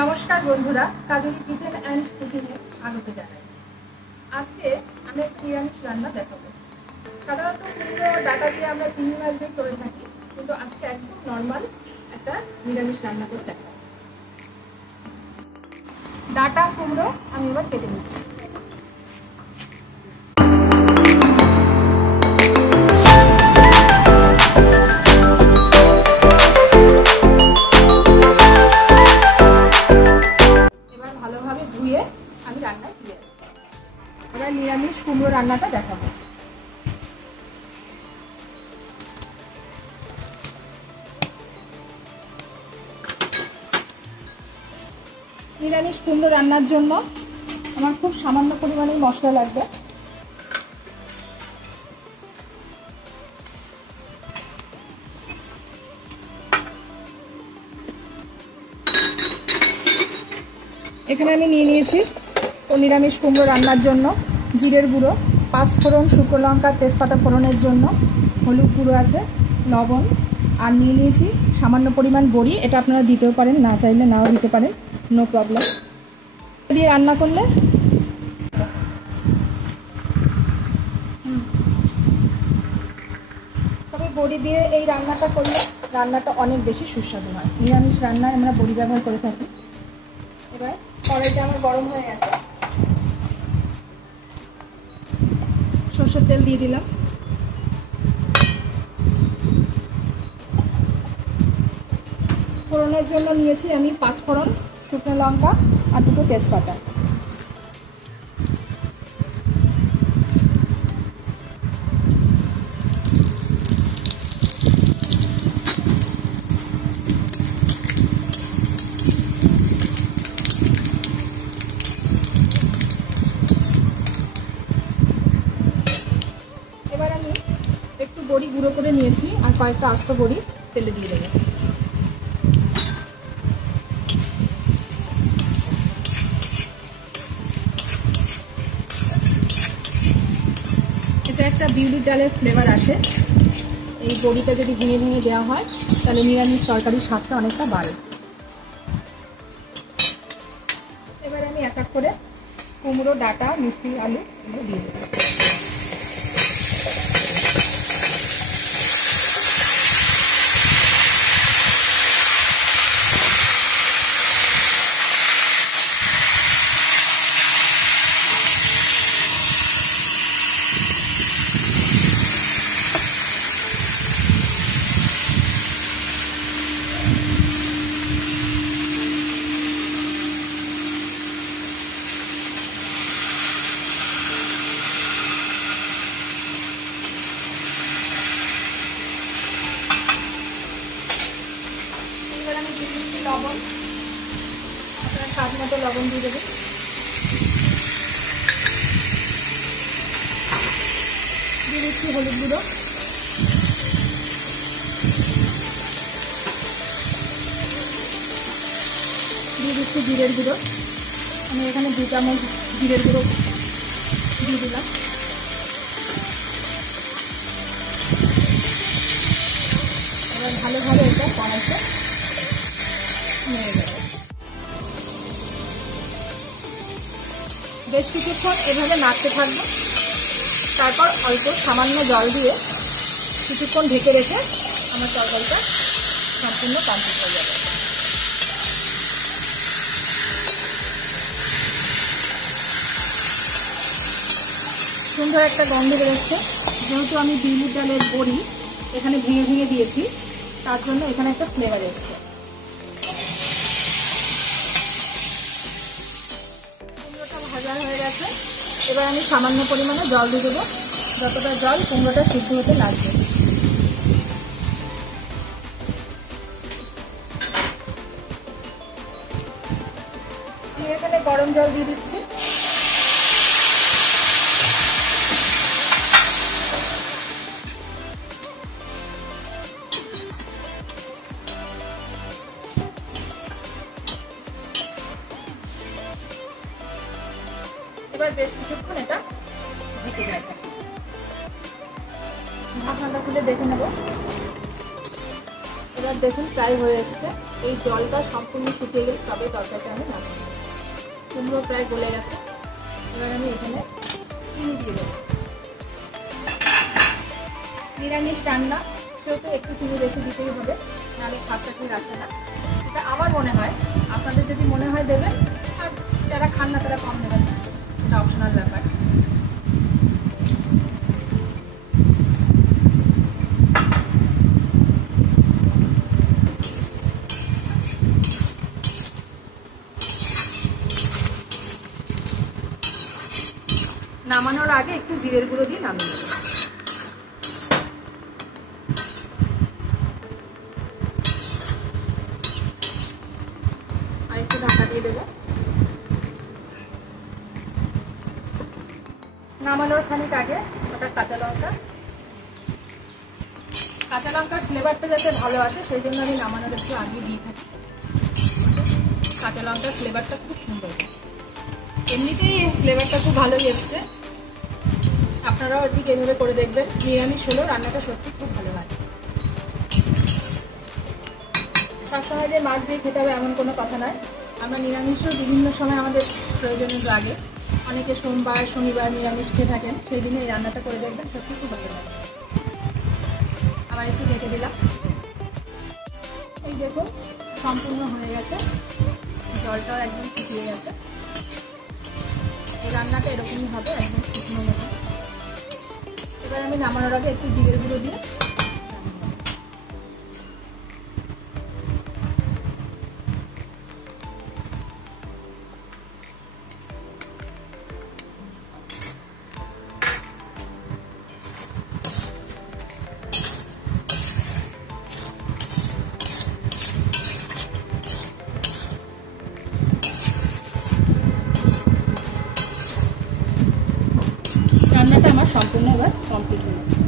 নমস্কার বন্ধুরা, কাজলি kitchen and কুকিংয়ে স্বাগত জানাই। আজকে আমি একটা নিরামিষ রান্না দেখাবো। সাধারণত কুমড়ো ডাটা দিয়ে আমরা চিংড়ি মাছ দিয়ে করে থাকি, কিন্তু আজকে একদম নর্মাল একটা নিরামিষ রান্না করে দেখাবো। ডাটা কুমড়ো আমি এবার কেটে নিচ্ছি। আমি রান্নায় ফিরে আসবো। এবার নিরামিষ কুমড়ো রান্নাটা দেখাবো। নিরামিষ কুমড়ো রান্নার জন্য আমার খুব সামান্য পরিমাণে মশলা লাগবে। এখানে আমি নিয়ে নিয়েছি নিরামিষ কুমড়ো রান্নার জন্য জিরের গুঁড়ো, 5 ফোড়ন, শুকনো লঙ্কা, তেজপাতা ফোড়নের জন্য হলুদ গুঁড়ো আছে, লবণ, আর নিয়ে নিয়েছি সামান্য পরিমাণ বড়ি। এটা আপনারা দিতেও পারেন, না চাইলে নাও দিতে পারেন, নো প্রবলেম। দিয়ে রান্না করলে তবে বড়ি দিয়ে এই রান্নাটা করলে রান্নাটা অনেক বেশি সুস্বাদু হয়। নিরামিষ রান্নায় আমরা বড়ি ব্যবহার করে থাকি। এবার কড়াইটা আমার গরম হয়ে গেছে, সরষের তেল দিয়ে দিলাম। ফোড়নের জন্য নিয়েছি আমি 5 ফোড়ন, শুকনো লঙ্কা আর 2টো তেজপাতা। এবার আমি একটু বড়ি গুঁড়ো করে নিয়েছি আর কয়েকটা আস্ত বড়ি তেলে দিয়ে দেবো। এটা একটা বিউলির ডালের ফ্লেভার আসে। এই বড়িটা যদি ভেঙে ভেঙে দেওয়া হয় তাহলে নিরামিষ তরকারির স্বাদটা অনেকটা বাড়ে। এবার আমি এক এক করে কুমড়ো, ডাঁটা, মিষ্টি আলু এগুলো দিয়ে দেবো। এবার আমি দিয়ে দিচ্ছি লবণ, আপনার স্বাদ মতো লবণ দিয়ে দেবেন। দিয়ে দিচ্ছি হলুদ গুঁড়ো, দিয়ে দিচ্ছি জিরের গুঁড়ো। আমি এখানে 2 চামচ জিরের গুঁড়ো দিয়ে দিলাম। এবার ভালোভাবে এটা কড়াইতে নেড়ে দেবো। বেশ কিছুক্ষণ এভাবে নাড়তে থাকবো, তারপর অল্প সামান্য জল দিয়ে কিছুক্ষণ ঢেকে রেখে আমার তরকারিটা সম্পূর্ণ কমপ্লিট হয়ে যাবে। সুন্দর একটা গন্ধ বেরোচ্ছে। যেহেতু আমি বিউলির ডালের বড়ি এখানে ভেঙে ভেঙে দিয়েছি, তার জন্য এখানে একটা ফ্লেভার এসছে। কুমড়োটা ভাজা হয়ে গেছে। এবার আমি সামান্য পরিমাণে জল দিয়ে দেবো, যতটা জল কুমড়োটা সিদ্ধ হতে লাগবে। আমি এখানে গরম জল দিয়ে দিচ্ছি। এবার বেশ কিছুক্ষণ এটা ঢেকে রাখবো। ঢাকনাটা খুলে দেখে নেব। এবার দেখুন প্রায় হয়ে এসছে। এই জলটা সম্পূর্ণ শুকিয়ে গেলে তবে তরকারিটা আমি নামাবো। কুমড়ো প্রায় গলে গেছে। এবার আমি এখানে চিনি দিয়ে দেবো। নিরামিষ রান্না সেহেতু একটু চিনি বেশি দিতেই হবে, নাহলে স্বাদটা ঠিক আসে না। এটা আমার মনে হয়, আপনাদের যদি মনে হয় দেবেন, আর যারা খান না তারা কম দেবেন, এটা অপশনাল ব্যাপার। নামানোর আগে একটু জিরের গুঁড়ো দিয়ে নামিয়ে নেব। আর একটু ঢাকা দিয়ে দেবো। নামানোর খানিক আগে ওটা কাঁচা লঙ্কার ফ্লেভারটা যাতে ভালো আসে সেই জন্য আমি নামানোর একটু আগে দিয়ে থাকি। কাঁচা লঙ্কার ফ্লেভারটা খুব সুন্দর, এমনিতেই ফ্লেভারটা খুব ভালোই এসছে। আপনারাও ঠিক এভাবে করে দেখবেন, নিরামিষ হলেও রান্নাটা সত্যি খুব ভালো হয়। সবসময় যে মাছ দিয়ে খেতে হবে এমন কোনো কথা নয়, আমরা নিরামিষও বিভিন্ন সময় আমাদের প্রয়োজনে লাগে। অনেকে সোমবার শনিবার নিরামিষ খেয়ে থাকেন, সেই দিনে এই রান্নাটা করে দেখবেন, সত্যি খুব ভালো লাগে। আবার একটু ঢেকে দিলাম। এই দেখুন সম্পূর্ণ হয়ে গেছে, জলটাও একদম শুকিয়ে গেছে। এই রান্নাটা এরকমই হবে, একদম শুকনো মতো। এবার আমি নামানোর আগে একটু জিরের গুঁড়ো দিয়ে রান্নাটা আমার সম্পূর্ণ এবার কমপ্লিট হলো।